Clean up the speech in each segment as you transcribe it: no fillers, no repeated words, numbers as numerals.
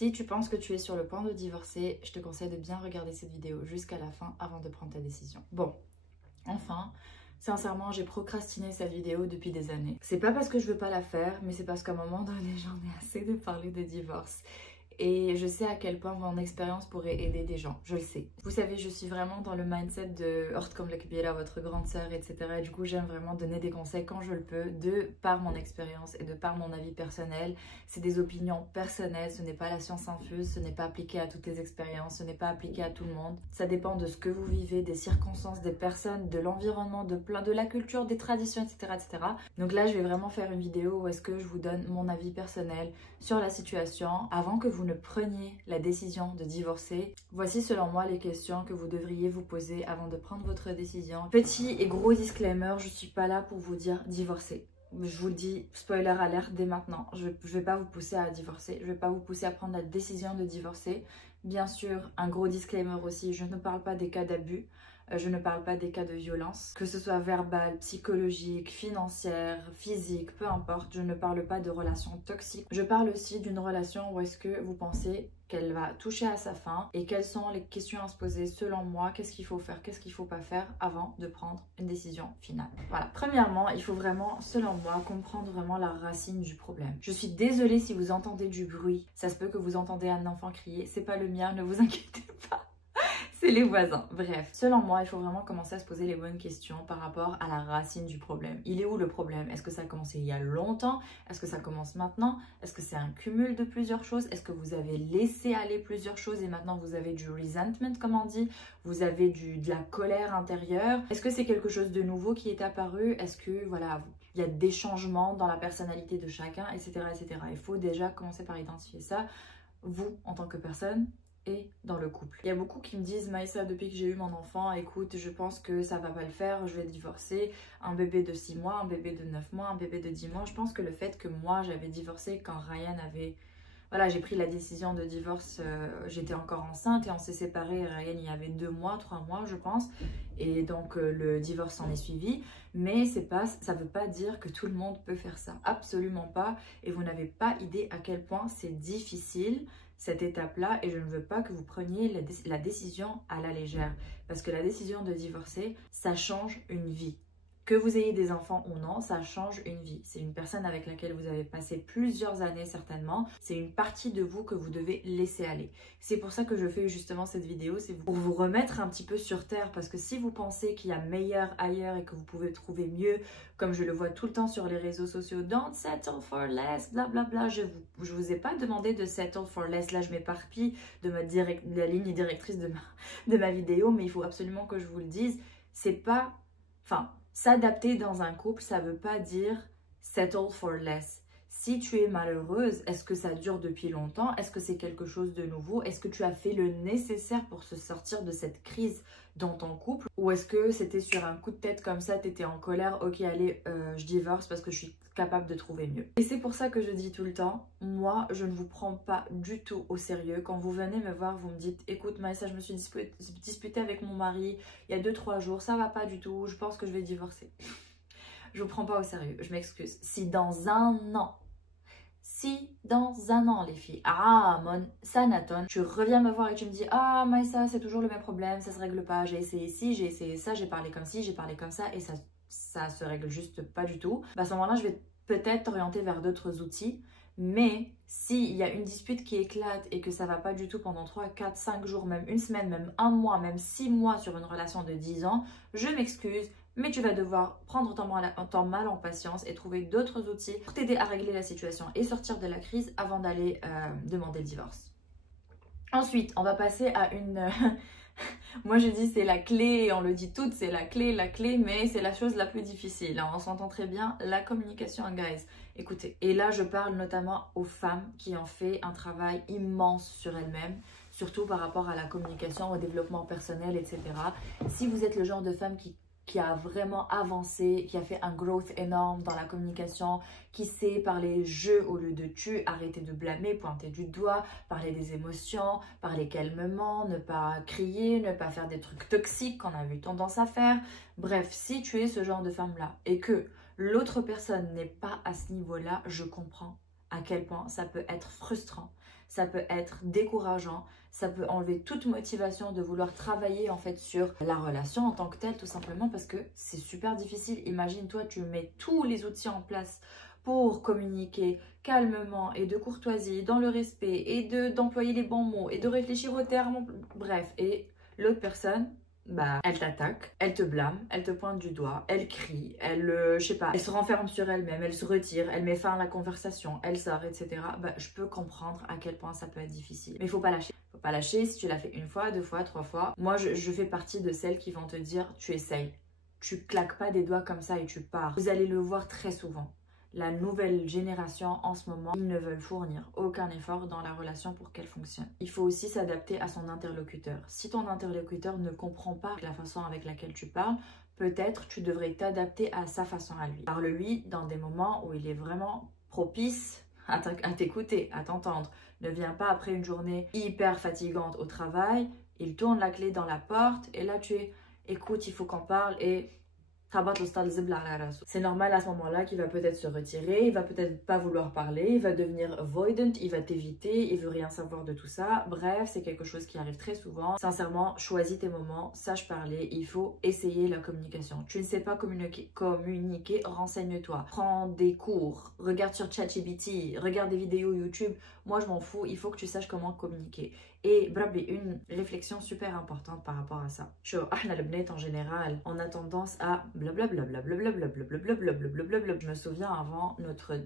Si tu penses que tu es sur le point de divorcer, je te conseille de bien regarder cette vidéo jusqu'à la fin avant de prendre ta décision. Bon, enfin, sincèrement, j'ai procrastiné cette vidéo depuis des années. C'est pas parce que je veux pas la faire, mais c'est parce qu'à un moment donné, j'en ai assez de parler de divorce. Et je sais à quel point mon expérience pourrait aider des gens, je le sais. Vous savez, je suis vraiment dans le mindset de Hort comme la Kbira, votre grande sœur, etc. Et du coup, j'aime vraiment donner des conseils quand je le peux, de par mon expérience et de par mon avis personnel. C'est des opinions personnelles, ce n'est pas la science infuse, ce n'est pas appliqué à toutes les expériences, ce n'est pas appliqué à tout le monde. Ça dépend de ce que vous vivez, des circonstances, des personnes, de l'environnement, de la culture, des traditions, etc., etc. Donc là, je vais vraiment faire une vidéo où est-ce que je vous donne mon avis personnel sur la situation avant que vous ne preniez la décision de divorcer. Voici selon moi les questions que vous devriez vous poser avant de prendre votre décision. Petit et gros disclaimer, je suis pas là pour vous dire divorcer. Je vous le dis, spoiler alert dès maintenant, je vais pas vous pousser à divorcer, je vais pas vous pousser à prendre la décision de divorcer. Bien sûr, un gros disclaimer aussi, je ne parle pas des cas d'abus. Je ne parle pas des cas de violence, que ce soit verbale, psychologique, financière, physique, peu importe. Je ne parle pas de relations toxiques. Je parle aussi d'une relation où est-ce que vous pensez qu'elle va toucher à sa fin et quelles sont les questions à se poser selon moi, qu'est-ce qu'il faut faire, qu'est-ce qu'il ne faut pas faire avant de prendre une décision finale. Voilà, premièrement, il faut vraiment, selon moi, comprendre vraiment la racine du problème. Je suis désolée si vous entendez du bruit, ça se peut que vous entendez un enfant crier, c'est pas le mien, ne vous inquiétez pas. C'est les voisins. Bref, selon moi, il faut vraiment commencer à se poser les bonnes questions par rapport à la racine du problème. Il est où le problème? Est-ce que ça a commencé il y a longtemps? Est-ce que ça commence maintenant? Est-ce que c'est un cumul de plusieurs choses? Est-ce que vous avez laissé aller plusieurs choses et maintenant vous avez du resentment, comme on dit? Vous avez de la colère intérieure? Est-ce que c'est quelque chose de nouveau qui est apparu? Est-ce que, voilà, il y a des changements dans la personnalité de chacun, etc., etc. Il faut déjà commencer par identifier ça, vous, en tant que personne, et dans le couple. Il y a beaucoup qui me disent Maïssa, depuis que j'ai eu mon enfant, écoute, je pense que ça va pas le faire, je vais divorcer. Un bébé de 6 mois, un bébé de 9 mois, un bébé de 10 mois. Je pense que le fait que moi j'avais divorcé quand Ryan avait... Voilà, j'ai pris la décision de divorce, j'étais encore enceinte et on s'est séparés. Ryan, il y avait 2 mois, 3 mois je pense. Et donc le divorce s'en est suivi. Mais ça veut pas dire que tout le monde peut faire ça. Absolument pas. Et vous n'avez pas idée à quel point c'est difficile cette étape-là, et je ne veux pas que vous preniez la décision à la légère, parce que la décision de divorcer, ça change une vie. Que vous ayez des enfants ou non, ça change une vie. C'est une personne avec laquelle vous avez passé plusieurs années certainement. C'est une partie de vous que vous devez laisser aller. C'est pour ça que je fais justement cette vidéo, c'est pour vous remettre un petit peu sur terre. Parce que si vous pensez qu'il y a meilleur ailleurs et que vous pouvez trouver mieux, comme je le vois tout le temps sur les réseaux sociaux, don't settle for less, blablabla. Je vous ai pas demandé de settle for less. Là, je m'éparpille de la ligne directrice de ma vidéo, mais il faut absolument que je vous le dise. C'est pas... Enfin... S'adapter dans un couple, ça ne veut pas dire settle for less. Si tu es malheureuse, est-ce que ça dure depuis longtemps? Est-ce que c'est quelque chose de nouveau? Est-ce que tu as fait le nécessaire pour se sortir de cette crise dans ton couple? Ou est-ce que c'était sur un coup de tête comme ça, tu étais en colère, ok allez, je divorce parce que je suis capable de trouver mieux. Et c'est pour ça que je dis tout le temps, moi je ne vous prends pas du tout au sérieux. Quand vous venez me voir, vous me dites, écoute Maïssa, je me suis disputée avec mon mari il y a 2-3 jours, ça va pas du tout, je pense que je vais divorcer. Je vous prends pas au sérieux, je m'excuse. Si dans un an, les filles, Sanaton, tu reviens me voir et tu me dis, ah Maïssa, c'est toujours le même problème, ça se règle pas, j'ai essayé ci, j'ai essayé ça, j'ai parlé comme ci, j'ai parlé comme ça, et ça se règle juste pas du tout, bah, à ce moment-là, je vais peut-être t'orienter vers d'autres outils. Mais s'il y a une dispute qui éclate et que ça va pas du tout pendant 3, 4, 5 jours, même une semaine, même un mois, même 6 mois sur une relation de 10 ans, je m'excuse, mais tu vas devoir prendre ton mal en patience et trouver d'autres outils pour t'aider à régler la situation et sortir de la crise avant d'aller demander le divorce. Ensuite, on va passer à une... Moi je dis c'est la clé, et on le dit toutes, c'est la clé, mais c'est la chose la plus difficile. On s'entend très bien, la communication, guys. Écoutez, et là je parle notamment aux femmes qui ont fait un travail immense sur elles-mêmes, surtout par rapport à la communication, au développement personnel, etc. Si vous êtes le genre de femme qui a vraiment avancé, qui a fait un growth énorme dans la communication, qui sait parler je au lieu de tu, arrêter de blâmer, pointer du doigt, parler des émotions, parler calmement, ne pas crier, ne pas faire des trucs toxiques qu'on a eu tendance à faire. Bref, si tu es ce genre de femme-là et que l'autre personne n'est pas à ce niveau-là, je comprends à quel point ça peut être frustrant. ça peut être décourageant, ça peut enlever toute motivation de vouloir travailler en fait sur la relation en tant que telle, tout simplement parce que c'est super difficile. Imagine toi, tu mets tous les outils en place pour communiquer calmement et de courtoisie, dans le respect et d'employer les bons mots et de réfléchir aux termes, bref, et l'autre personne, bah, elle t'attaque, elle te blâme, elle te pointe du doigt, elle crie, elle, je sais pas, elle se renferme sur elle-même, elle se retire, elle met fin à la conversation, elle sort, etc. Bah, je peux comprendre à quel point ça peut être difficile. Mais il faut pas lâcher. Faut pas lâcher si tu l'as fait une fois, deux fois, trois fois. Moi, je fais partie de celles qui vont te dire, tu essayes. Tu claques pas des doigts comme ça et tu pars. Vous allez le voir très souvent. La nouvelle génération en ce moment, ils ne veulent fournir aucun effort dans la relation pour qu'elle fonctionne. Il faut aussi s'adapter à son interlocuteur. Si ton interlocuteur ne comprend pas la façon avec laquelle tu parles, peut-être tu devrais t'adapter à sa façon à lui. Parle-lui dans des moments où il est vraiment propice à t'écouter, à t'entendre. Ne viens pas après une journée hyper fatigante au travail, il tourne la clé dans la porte et là tu es, écoute, il faut qu'on parle et... C'est normal à ce moment-là qu'il va peut-être se retirer, il va peut-être pas vouloir parler, il va devenir avoidant, il va t'éviter, il veut rien savoir de tout ça. Bref, c'est quelque chose qui arrive très souvent. Sincèrement, choisis tes moments, sache parler, il faut essayer la communication. Tu ne sais pas communiquer, renseigne-toi, prends des cours, regarde sur ChatGPT, regarde des vidéos YouTube. Moi, je m'en fous, il faut que tu saches comment communiquer. Et Brabi, une réflexion super importante par rapport à ça. En général, on a tendance à blablabla. Je me souviens avant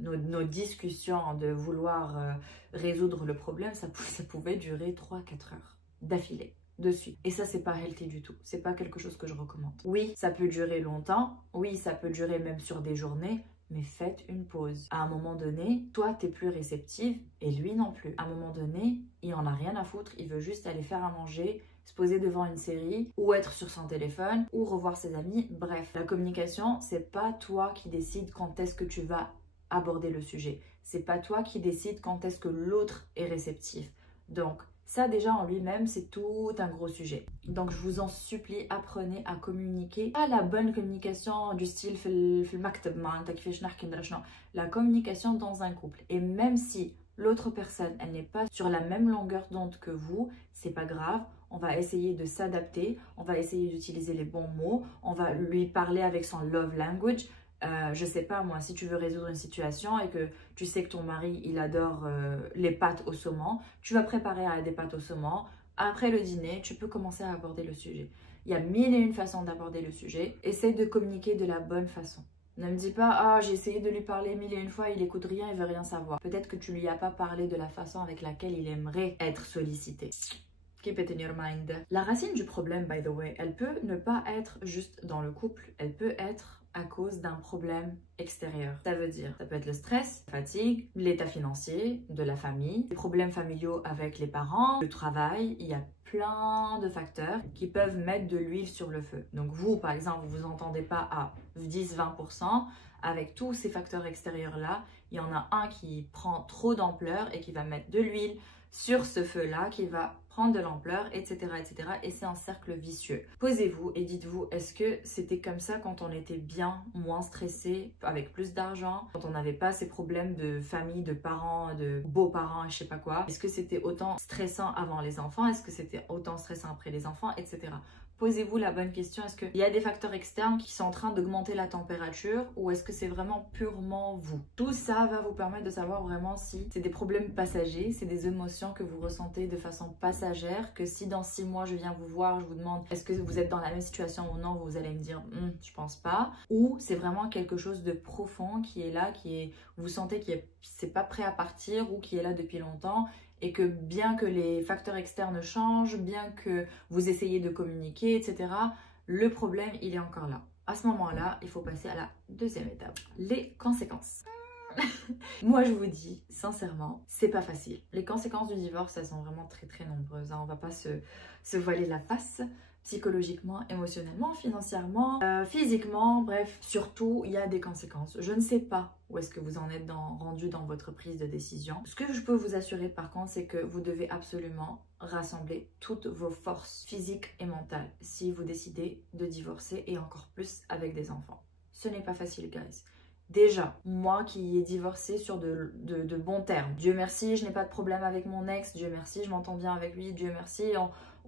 nos discussions de vouloir résoudre le problème, ça pouvait durer 3-4 heures d'affilée. De suite. Et ça, c'est pas healthy du tout. C'est pas quelque chose que je recommande. Oui, ça peut durer longtemps. Oui, ça peut durer même sur des journées. Mais faites une pause. À un moment donné, toi, t'es plus réceptive et lui non plus. À un moment donné, il en a rien à foutre. Il veut juste aller faire à manger, se poser devant une série ou être sur son téléphone ou revoir ses amis. Bref, la communication, c'est pas toi qui décides quand est-ce que tu vas aborder le sujet. C'est pas toi qui décides quand est-ce que l'autre est réceptif. Donc, ça déjà en lui-même, c'est tout un gros sujet. Donc je vous en supplie, apprenez à communiquer. Pas la bonne communication du style la communication dans un couple. Et même si l'autre personne, elle n'est pas sur la même longueur d'onde que vous, c'est pas grave. On va essayer de s'adapter, on va essayer d'utiliser les bons mots, on va lui parler avec son love language. Je sais pas moi, si tu veux résoudre une situation et que tu sais que ton mari il adore les pâtes au saumon, tu vas préparer des pâtes au saumon. Après le dîner, tu peux commencer à aborder le sujet. Il y a 1001 façons d'aborder le sujet. Essaye de communiquer de la bonne façon. Ne me dis pas, ah j'ai essayé de lui parler 1001 fois, il écoute rien, il veut rien savoir. Peut-être que tu lui as pas parlé de la façon avec laquelle il aimerait être sollicité. Keep it in your mind. La racine du problème, by the way, elle peut ne pas être juste dans le couple, elle peut être à cause d'un problème extérieur. Ça veut dire, ça peut être le stress, la fatigue, l'état financier de la famille, les problèmes familiaux avec les parents, le travail. Il y a plein de facteurs qui peuvent mettre de l'huile sur le feu. Donc vous, par exemple, vous entendez pas à 10-20%. Avec tous ces facteurs extérieurs-là, il y en a un qui prend trop d'ampleur et qui va mettre de l'huile sur ce feu-là, qui va prendre de l'ampleur, etc., etc. Et c'est un cercle vicieux. Posez-vous et dites-vous, est-ce que c'était comme ça quand on était bien moins stressé, avec plus d'argent, quand on n'avait pas ces problèmes de famille, de parents, de beaux-parents et je sais pas quoi? Est-ce que c'était autant stressant avant les enfants? Est-ce que c'était autant stressant après les enfants, etc. Posez-vous la bonne question, est-ce qu'il y a des facteurs externes qui sont en train d'augmenter la température ou est-ce que c'est vraiment purement vous? Tout ça va vous permettre de savoir vraiment si c'est des problèmes passagers, c'est des émotions que vous ressentez de façon passagère, que si dans 6 mois je viens vous voir, je vous demande est-ce que vous êtes dans la même situation ou non, vous allez me dire je pense pas, ou c'est vraiment quelque chose de profond qui est là, vous sentez que c'est pas prêt à partir ou qui est là depuis longtemps. Et que bien que les facteurs externes changent, bien que vous essayez de communiquer, etc., le problème, il est encore là. À ce moment-là, il faut passer à la deuxième étape, les conséquences. Moi, je vous dis, sincèrement, c'est pas facile. Les conséquences du divorce, elles sont vraiment très très nombreuses. Hein. On va pas se voiler la face. Psychologiquement, émotionnellement, financièrement, physiquement, bref, surtout, il y a des conséquences. Je ne sais pas où est-ce que vous en êtes rendu dans votre prise de décision. Ce que je peux vous assurer par contre, c'est que vous devez absolument rassembler toutes vos forces physiques et mentales si vous décidez de divorcer et encore plus avec des enfants. Ce n'est pas facile, guys. Déjà, moi qui ai divorcé sur de bons termes. Dieu merci, je n'ai pas de problème avec mon ex. Dieu merci, je m'entends bien avec lui. Dieu merci,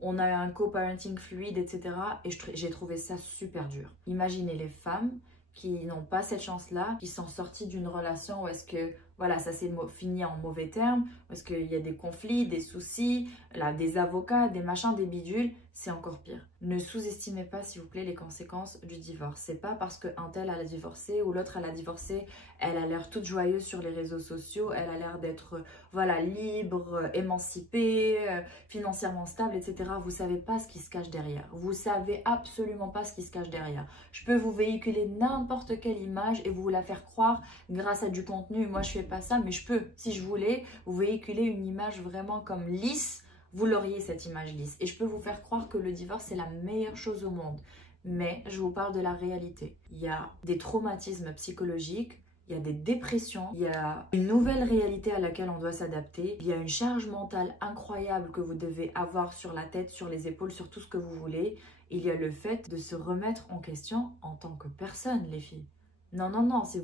on a un co-parenting fluide, etc. Et j'ai trouvé ça super dur. Imaginez les femmes qui n'ont pas cette chance-là, qui sont sorties d'une relation où est-ce que, voilà, ça s'est fini en mauvais termes, où est-ce qu'il y a des conflits, des soucis, là, des avocats, des machins, des bidules, c'est encore pire. Ne sous-estimez pas, s'il vous plaît, les conséquences du divorce. C'est pas parce qu'un tel a divorcé ou l'autre elle a divorcé, elle a l'air toute joyeuse sur les réseaux sociaux, elle a l'air d'être, voilà, libre, émancipée, financièrement stable, etc. Vous savez pas ce qui se cache derrière. Vous savez absolument pas ce qui se cache derrière. Je peux vous véhiculer n'importe quelle image et vous la faire croire grâce à du contenu. Moi, je fais pas ça, mais je peux. Si je voulais, vous véhiculer une image vraiment comme lisse, vous l'auriez cette image lisse. Et je peux vous faire croire que le divorce, c'est la meilleure chose au monde. Mais je vous parle de la réalité. Il y a des traumatismes psychologiques, il y a des dépressions, il y a une nouvelle réalité à laquelle on doit s'adapter, il y a une charge mentale incroyable que vous devez avoir sur la tête, sur les épaules, sur tout ce que vous voulez. Il y a le fait de se remettre en question en tant que personne, les filles. Non, non, non, si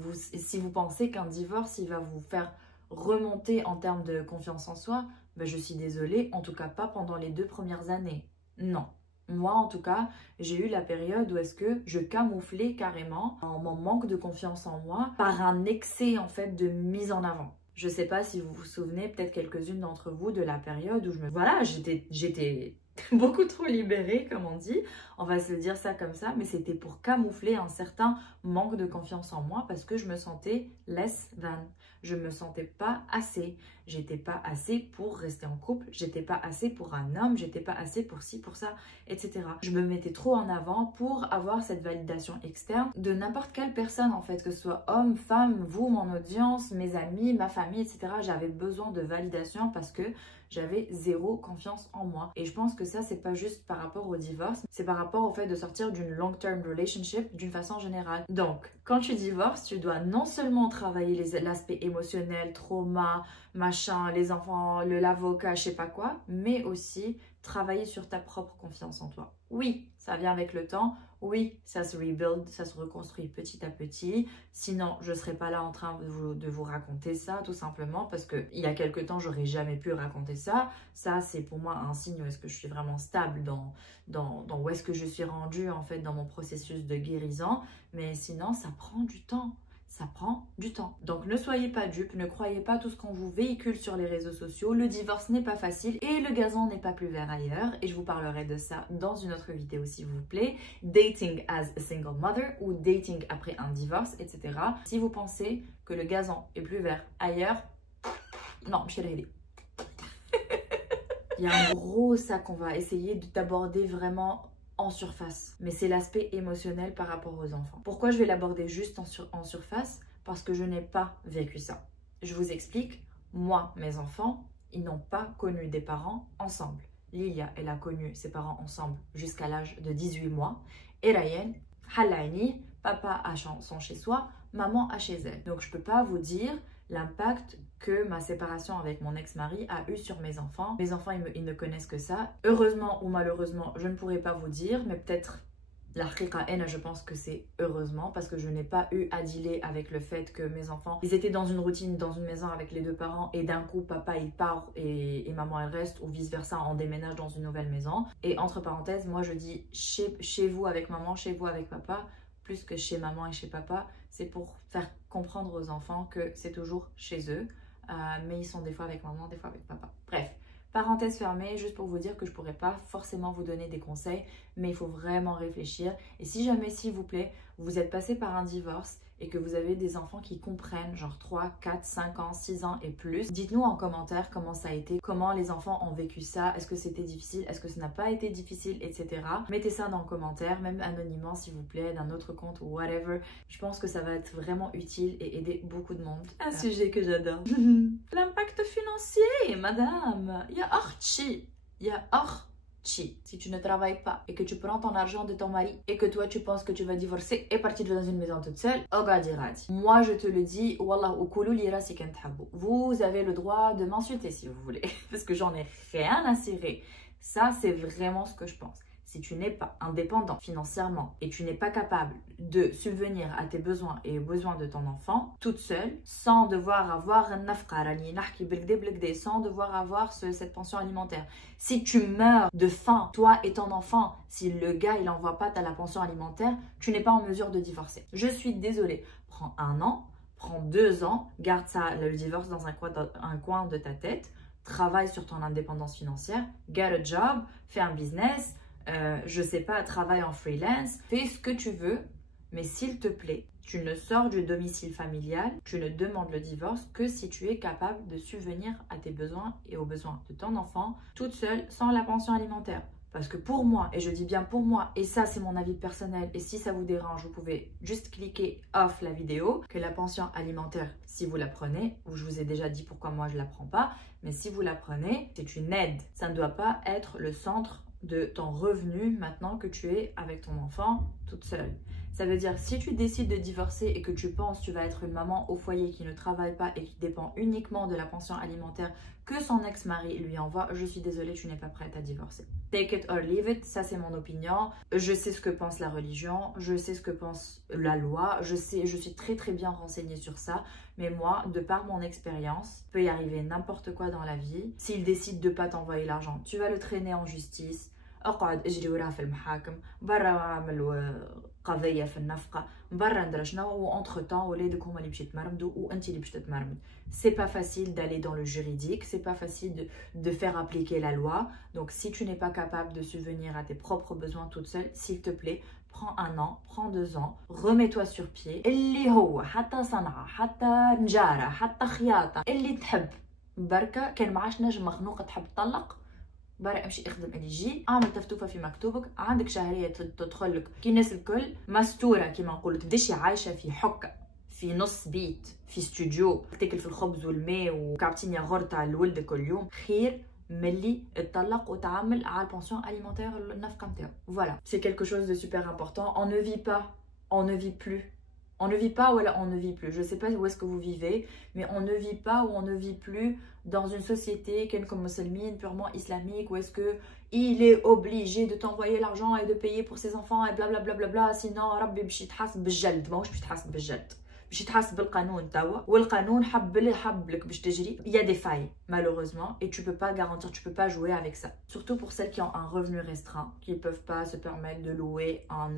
vous pensez qu'un divorce, il va vous faire remonter en termes de confiance en soi, ben je suis désolée, en tout cas pas pendant les 2 premières années. Non. Moi, en tout cas, j'ai eu la période où est-ce que je camouflais carrément mon manque de confiance en moi par un excès, en fait, de mise en avant. Je sais pas si vous vous souvenez, peut-être quelques-unes d'entre vous, de la période où voilà, j'étais beaucoup trop libérée, comme on dit. On va se dire ça comme ça, mais c'était pour camoufler un certain manque de confiance en moi parce que je me sentais less than. Je me sentais pas assez. J'étais pas assez pour rester en couple. J'étais pas assez pour un homme. J'étais pas assez pour ci, pour ça, etc. Je me mettais trop en avant pour avoir cette validation externe de n'importe quelle personne, en fait, que ce soit homme, femme, vous, mon audience, mes amis, ma famille, etc. J'avais besoin de validation parce que j'avais zéro confiance en moi. Et je pense que ça, c'est pas juste par rapport au divorce, c'est par rapport au fait de sortir d'une long-term relationship d'une façon générale. Donc, quand tu divorces, tu dois non seulement travailler l'aspect émotionnel, trauma, machin, les enfants, l'avocat, je sais pas quoi, mais aussi travailler sur ta propre confiance en toi. Oui, ça vient avec le temps. Oui, ça se rebuild, ça se reconstruit petit à petit. Sinon, je ne serais pas là en train de vous raconter ça, tout simplement, parce qu'il y a quelques temps, j'aurais jamais pu raconter ça. Ça, c'est pour moi un signe où est-ce que je suis vraiment stable dans où est-ce que je suis rendue, en fait, dans mon processus de guérison. Mais sinon, ça prend du temps. Ça prend du temps. Donc ne soyez pas dupes, ne croyez pas tout ce qu'on vous véhicule sur les réseaux sociaux. Le divorce n'est pas facile et le gazon n'est pas plus vert ailleurs. Et je vous parlerai de ça dans une autre vidéo s'il vous plaît. Dating as a single mother ou dating après un divorce, etc. Si vous pensez que le gazon est plus vert ailleurs, non, je l'ai dit. Il y a un gros sac qu'on va essayer d'aborder vraiment en surface, mais c'est l'aspect émotionnel par rapport aux enfants. Pourquoi je vais l'aborder juste en surface? Parce que je n'ai pas vécu ça. Je vous explique, moi, mes enfants, ils n'ont pas connu des parents ensemble. Lilia, elle a connu ses parents ensemble jusqu'à l'âge de 18 mois. Et Ryan, Halaini, papa a son chez soi, maman a chez elle. Donc je ne peux pas vous dire l'impact que ma séparation avec mon ex-mari a eu sur mes enfants. Mes enfants, ils ne connaissent que ça. Heureusement ou malheureusement, je ne pourrais pas vous dire, mais peut-être la haine, je pense que c'est heureusement parce que je n'ai pas eu à dealer avec le fait que mes enfants, ils étaient dans une routine, dans une maison avec les 2 parents et d'un coup, papa, il part et maman, elle reste ou vice-versa, on déménage dans une nouvelle maison. Et entre parenthèses, moi, je dis chez vous avec maman, chez vous avec papa, plus que chez maman et chez papa, c'est pour faire comprendre aux enfants que c'est toujours chez eux, mais ils sont des fois avec maman, des fois avec papa. Bref, parenthèse fermée, juste pour vous dire que je ne pourrais pas forcément vous donner des conseils, mais il faut vraiment réfléchir. Et si jamais, s'il vous plaît, vous êtes passé par un divorce et que vous avez des enfants qui comprennent, genre 3, 4, 5 ans, 6 ans et plus, dites-nous en commentaire comment ça a été, comment les enfants ont vécu ça, est-ce que c'était difficile, est-ce que ça n'a pas été difficile, etc. Mettez ça dans le commentaire, même anonymement s'il vous plaît, d'un autre compte ou whatever. Je pense que ça va être vraiment utile et aider beaucoup de monde. Un sujet que j'adore. L'impact financier, madame. Il y a Archie. Il y a Archie. Si tu ne travailles pas et que tu prends ton argent de ton mari et que toi tu penses que tu vas divorcer et partir dans une maison toute seule, moi je te le dis, wallah, vous avez le droit de m'insulter si vous voulez, parce que j'en ai rien à cirer. Ça c'est vraiment ce que je pense. si tu n'es pas indépendant financièrement et tu n'es pas capable de subvenir à tes besoins et aux besoins de ton enfant toute seule, sans devoir avoir sans devoir avoir cette pension alimentaire. Si tu meurs de faim, toi et ton enfant, si le gars il n'envoie pas la pension alimentaire, tu n'es pas en mesure de divorcer. Je suis désolée. Prends 1 an, prends 2 ans, garde ça, le divorce dans un coin de ta tête, travaille sur ton indépendance financière, get a job, fais un business, je sais pas, travaille en freelance, fais ce que tu veux, mais s'il te plaît, tu ne sors du domicile familial, tu ne demandes le divorce que si tu es capable de subvenir à tes besoins et aux besoins de ton enfant toute seule sans la pension alimentaire. Parce que pour moi, et je dis bien pour moi, et ça c'est mon avis personnel, et si ça vous dérange, vous pouvez juste cliquer off la vidéo, que la pension alimentaire, si vous la prenez, ou je vous ai déjà dit pourquoi moi je la prends pas, mais si vous la prenez, c'est une aide. Ça ne doit pas être le centre de ton revenu maintenant que tu es avec ton enfant toute seule. Ça veut dire si tu décides de divorcer et que tu penses que tu vas être une maman au foyer qui ne travaille pas et qui dépend uniquement de la pension alimentaire que son ex-mari lui envoie, je suis désolée, tu n'es pas prête à divorcer. Take it or leave it, ça c'est mon opinion. Je sais ce que pense la religion, je sais ce que pense la loi, je suis très bien renseignée sur ça. Mais moi, de par mon expérience, peut y arriver n'importe quoi dans la vie. S'il décide de ne pas t'envoyer l'argent, tu vas le traîner en justice. اقعد اجري وراه في المحاكم برا اعمل قضيه في النفقه برا ندير شنو وانتر طون ولادك هما اللي باش يتمرمدوا وانت اللي باش تتمرمد. C'est pas facile d'aller dans le juridique, c'est pas facile de faire appliquer la loi. Donc si tu n'es pas capable de subvenir à tes propres besoins toute seule, s'il te plaît, prends 1 an, prends 2 ans, remets-toi sur pied. اللي هو حتى صنعة حتى نجارة حتى خياطة اللي تحب بركة كان معاش نجم مخنوقة تحب تطلق برا امشي اخدم اللي يجي اعمل تفتوفه في مكتوبك عندك شهريه تدخل لك كي الناس الكل مستوره كيما نقولوا تبداش عايشه في حكه في نص بيت في استوديو تاكل في الخبز والماء وكعبتين ياغورت على لولدك كل يوم خير ملي تطلق وتعمل على البونسيون اليمونتير النفقه نتاعو. Voilà, c'est quelque chose de super important. On ne vit pas, on ne vit plus. On ne vit pas ou on ne vit plus. Je ne sais pas où est-ce que vous vivez, mais on ne vit pas ou on ne vit plus dans une société comme musulmane, purement islamique, où est-ce qu'il est obligé de t'envoyer l'argent et de payer pour ses enfants et blablabla, bla bla bla, sinon Rabbi باش يتحاسب بالجلد. ماهوش باش يتحاسب بالجلد، باش يتحاسب بالقانون توا، والقانون حب اللي حب لك باش تجري. Il y a des failles malheureusement et tu peux pas garantir, tu peux pas jouer avec ça. Surtout pour celles qui ont un revenu restreint, qui peuvent pas se permettre de louer un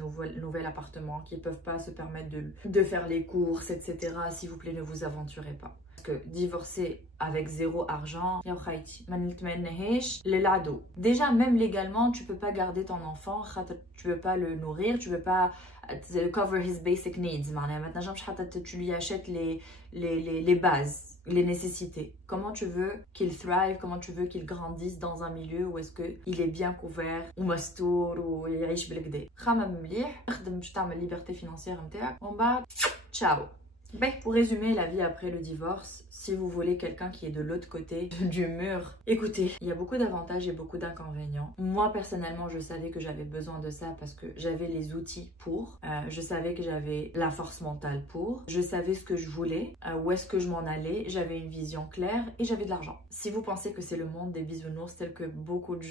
nouvel appartement, qui peuvent pas se permettre de faire les courses, etc. S'il vous plaît, ne vous aventurez pas. Parce que divorcer avec 0 argent, déjà même légalement, tu peux pas garder ton enfant, tu peux pas le nourrir, tu peux pas cover his basic needs. Tu lui achètes les bases, les nécessités. Comment tu veux qu'il thrive, comment tu veux qu'il grandisse dans un milieu où est-ce qu'il est bien couvert, ou mastour, ou يعيش بالكدا. خمم مليح، خدم باش تعمل liberté financière نتاعك، ومن بعد ciao. Pour résumer la vie après le divorce, si vous voulez quelqu'un qui est de l'autre côté du mur, écoutez, il y a beaucoup d'avantages et beaucoup d'inconvénients. Moi personnellement, je savais que j'avais besoin de ça parce que j'avais les outils pour, je savais que j'avais la force mentale pour, je savais ce que je voulais, où est-ce que je m'en allais, j'avais une vision claire et j'avais de l'argent. Si vous pensez que c'est le monde des bisounours tel que beaucoup de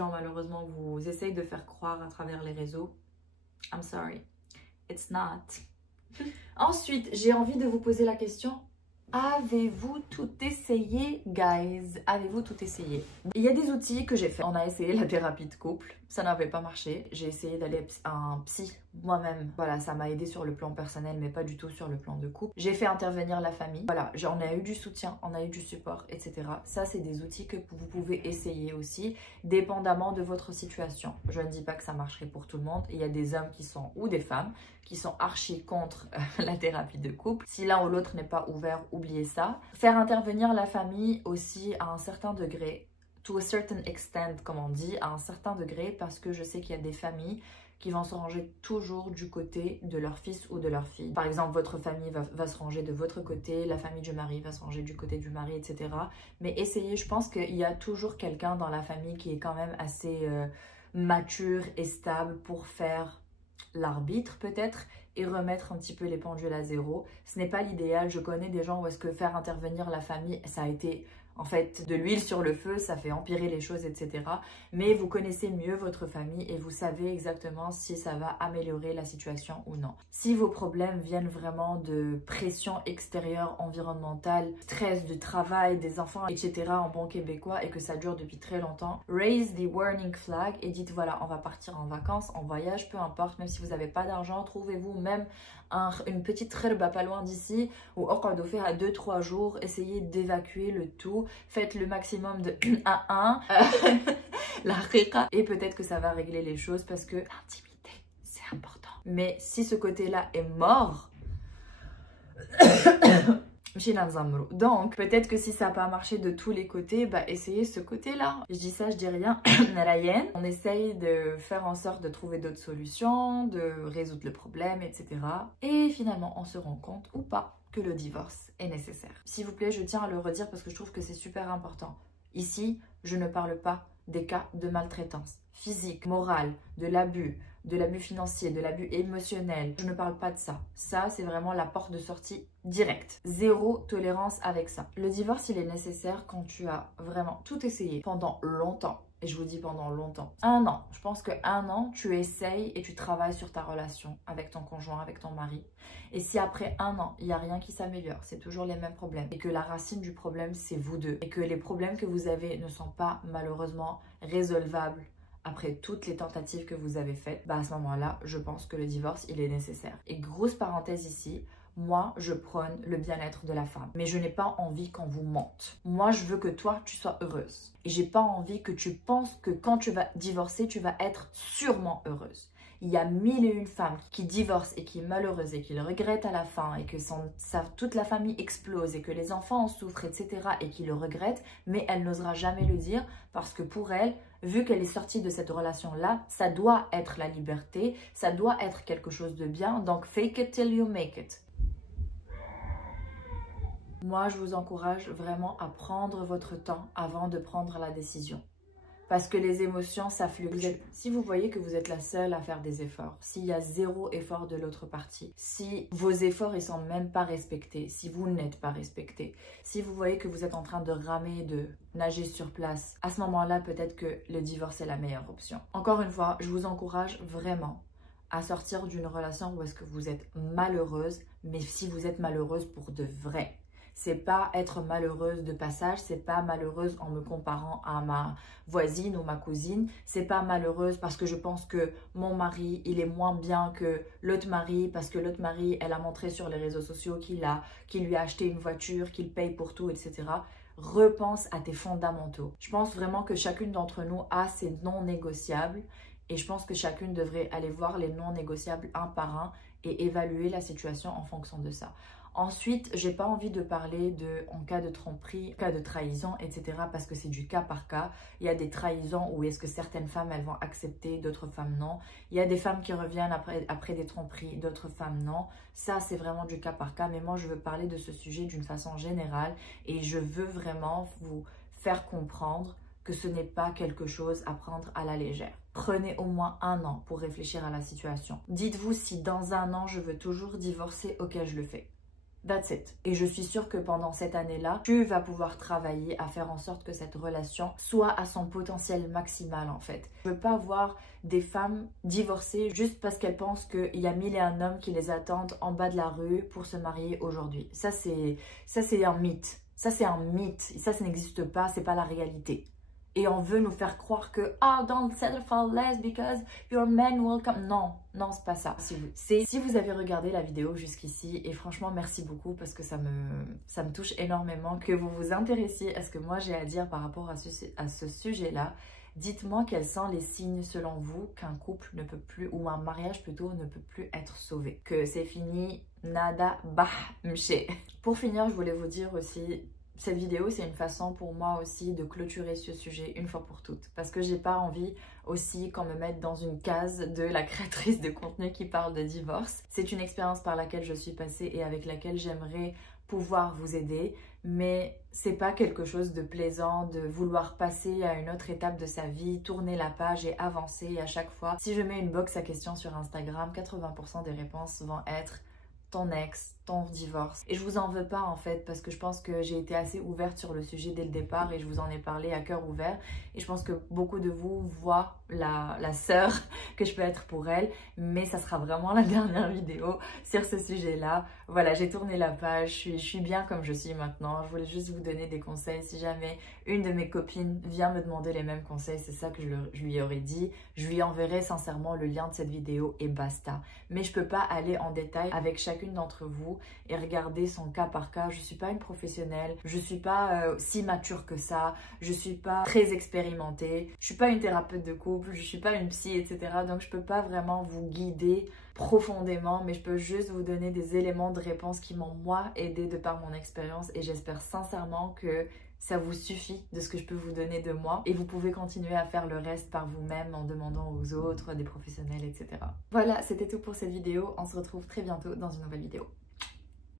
gens malheureusement vous essayent de faire croire à travers les réseaux, I'm sorry, it's not. Ensuite, j'ai envie de vous poser la question, avez-vous tout essayé, guys? Avez-vous tout essayé? Il y a des outils que j'ai fait. On a essayé la thérapie de couple, ça n'avait pas marché. J'ai essayé d'aller à un psy moi-même. Voilà, ça m'a aidé sur le plan personnel, mais pas du tout sur le plan de couple. J'ai fait intervenir la famille. Voilà, on a eu du soutien, on a eu du support, etc. Ça, c'est des outils que vous pouvez essayer aussi, dépendamment de votre situation. Je ne dis pas que ça marcherait pour tout le monde. Il y a des hommes qui sont, ou des femmes, qui sont archi contre la thérapie de couple. Si l'un ou l'autre n'est pas ouvert, oubliez ça. Faire intervenir la famille aussi à un certain degré, to a certain extent, comme on dit, à un certain degré, parce que je sais qu'il y a des familles qui vont se ranger toujours du côté de leur fils ou de leur fille. Par exemple, votre famille va se ranger de votre côté, la famille du mari va se ranger du côté du mari, etc. Mais essayez, je pense qu'il y a toujours quelqu'un dans la famille qui est quand même assez mature et stable pour faire l'arbitre peut-être et remettre un petit peu les pendules à zéro. Ce n'est pas l'idéal, je connais des gens où est-ce que faire intervenir la famille, ça a été en fait de l'huile sur le feu, ça fait empirer les choses, etc. Mais vous connaissez mieux votre famille et vous savez exactement si ça va améliorer la situation ou non. Si vos problèmes viennent vraiment de pression extérieure, environnementale, stress du travail, des enfants, etc. en bon québécois et que ça dure depuis très longtemps, raise the warning flag et dites voilà, on va partir en vacances, en voyage, peu importe, même si vous n'avez pas d'argent, trouvez-vous même une petite rerba pas loin d'ici ou on faire à 2-3 jours, essayez d'évacuer le tout, faites le maximum de 1 à 1 la haqiqa, et peut-être que ça va régler les choses parce que l'intimité c'est important. Mais si ce côté-là est mort, donc peut-être que si ça n'a pas marché de tous les côtés, bah essayez ce côté-là. Je dis ça, je dis rien. On essaye de faire en sorte de trouver d'autres solutions, de résoudre le problème, etc. Et finalement, on se rend compte ou pas que le divorce est nécessaire. S'il vous plaît, je tiens à le redire parce que je trouve que c'est super important. Ici, je ne parle pas des cas de maltraitance physique, morale, de l'abus financier, de l'abus émotionnel. Je ne parle pas de ça. Ça, c'est vraiment la porte de sortie directe. Zéro tolérance avec ça. Le divorce, il est nécessaire quand tu as vraiment tout essayé pendant longtemps. Et je vous dis pendant longtemps. 1 an. Je pense que 1 an, tu essayes et tu travailles sur ta relation avec ton conjoint, avec ton mari. Et si après 1 an, il n'y a rien qui s'améliore, c'est toujours les mêmes problèmes. Et que la racine du problème, c'est vous deux. Et que les problèmes que vous avez ne sont pas malheureusement résolvables après toutes les tentatives que vous avez faites, bah à ce moment-là, je pense que le divorce, il est nécessaire. Et grosse parenthèse ici, moi, je prône le bien-être de la femme. Mais je n'ai pas envie qu'on vous mente. Moi, je veux que toi, tu sois heureuse. Et j'ai pas envie que tu penses que quand tu vas divorcer, tu vas être sûrement heureuse. Il y a 1001 femmes qui divorcent et qui est malheureuse et qui le regrettent à la fin et que toute la famille explose et que les enfants en souffrent, etc. et qui le regrettent, mais elle n'osera jamais le dire parce que pour elle, vu qu'elle est sortie de cette relation-là, ça doit être la liberté, ça doit être quelque chose de bien, donc fake it till you make it. Moi, je vous encourage vraiment à prendre votre temps avant de prendre la décision. Parce que les émotions, ça fluctue. Si vous voyez que vous êtes la seule à faire des efforts, s'il y a 0 effort de l'autre partie, si vos efforts ne sont même pas respectés, si vous n'êtes pas respecté, si vous voyez que vous êtes en train de ramer, de nager sur place, à ce moment-là, peut-être que le divorce est la meilleure option. Encore une fois, je vous encourage vraiment à sortir d'une relation où est-ce que vous êtes malheureuse, mais si vous êtes malheureuse pour de vrai. C'est pas être malheureuse de passage, c'est pas malheureuse en me comparant à ma voisine ou ma cousine, c'est pas malheureuse parce que je pense que mon mari, il est moins bien que l'autre mari, parce que l'autre mari, elle a montré sur les réseaux sociaux qu'il lui a acheté une voiture, qu'il paye pour tout, etc. Repense à tes fondamentaux. Je pense vraiment que chacune d'entre nous a ses non négociables et je pense que chacune devrait aller voir les non négociables un par un et évaluer la situation en fonction de ça. Ensuite, j'ai pas envie de parler en cas de tromperie, en cas de trahison, etc. parce que c'est du cas par cas. Il y a des trahisons où est-ce que certaines femmes, elles vont accepter, d'autres femmes non. Il y a des femmes qui reviennent après des tromperies, d'autres femmes non. Ça, c'est vraiment du cas par cas. Mais moi, je veux parler de ce sujet d'une façon générale et je veux vraiment vous faire comprendre que ce n'est pas quelque chose à prendre à la légère. Prenez au moins 1 an pour réfléchir à la situation. Dites-vous si dans 1 an, je veux toujours divorcer, ok, je le fais. That's it. Et je suis sûre que pendant cette année-là, tu vas pouvoir travailler à faire en sorte que cette relation soit à son potentiel maximal en fait. Je veux pas voir des femmes divorcées juste parce qu'elles pensent qu'il y a 1001 hommes qui les attendent en bas de la rue pour se marier aujourd'hui. Ça c'est un mythe. Ça c'est un mythe. Ça n'existe pas, c'est pas la réalité. Et on veut nous faire croire que « Oh, don't settle for less because your man will come ». Non, non, c'est pas ça. Si vous avez regardé la vidéo jusqu'ici, et franchement, merci beaucoup parce que ça me touche énormément que vous vous intéressiez à ce que moi j'ai à dire par rapport à ce sujet-là. Dites-moi quels sont les signes selon vous qu'un couple ne peut plus, ou un mariage plutôt, ne peut plus être sauvé. Que c'est fini, nada, bah, mché. Pour finir, je voulais vous dire aussi... Cette vidéo, c'est une façon pour moi aussi de clôturer ce sujet une fois pour toutes. Parce que j'ai pas envie aussi qu'on me mette dans une case de la créatrice de contenu qui parle de divorce. C'est une expérience par laquelle je suis passée et avec laquelle j'aimerais pouvoir vous aider. Mais c'est pas quelque chose de plaisant de vouloir passer à une autre étape de sa vie, tourner la page et avancer à chaque fois. Si je mets une box à questions sur Instagram, 80% des réponses vont être ton ex, ton divorce. Et je vous en veux pas en fait, parce que je pense que j'ai été assez ouverte sur le sujet dès le départ et je vous en ai parlé à cœur ouvert. Et je pense que beaucoup de vous voient la sœur que je peux être pour elle, mais ça sera vraiment la dernière vidéo sur ce sujet-là. Voilà, j'ai tourné la page, je suis bien comme je suis maintenant. Je voulais juste vous donner des conseils. Si jamais une de mes copines vient me demander les mêmes conseils, c'est ça que je lui aurais dit. Je lui enverrai sincèrement le lien de cette vidéo et basta. Mais je peux pas aller en détail avec chacune d'entre vous et regarder son cas par cas. Je suis pas une professionnelle, je suis pas si mature que ça, je suis pas très expérimentée, je suis pas une thérapeute de couple, je suis pas une psy, etc. Donc je peux pas vraiment vous guider profondément, mais je peux juste vous donner des éléments de réponse qui m'ont moi aidé de par mon expérience et j'espère sincèrement que ça vous suffit de ce que je peux vous donner de moi et vous pouvez continuer à faire le reste par vous-même en demandant aux autres, des professionnels, etc. Voilà, c'était tout pour cette vidéo. On se retrouve très bientôt dans une nouvelle vidéo.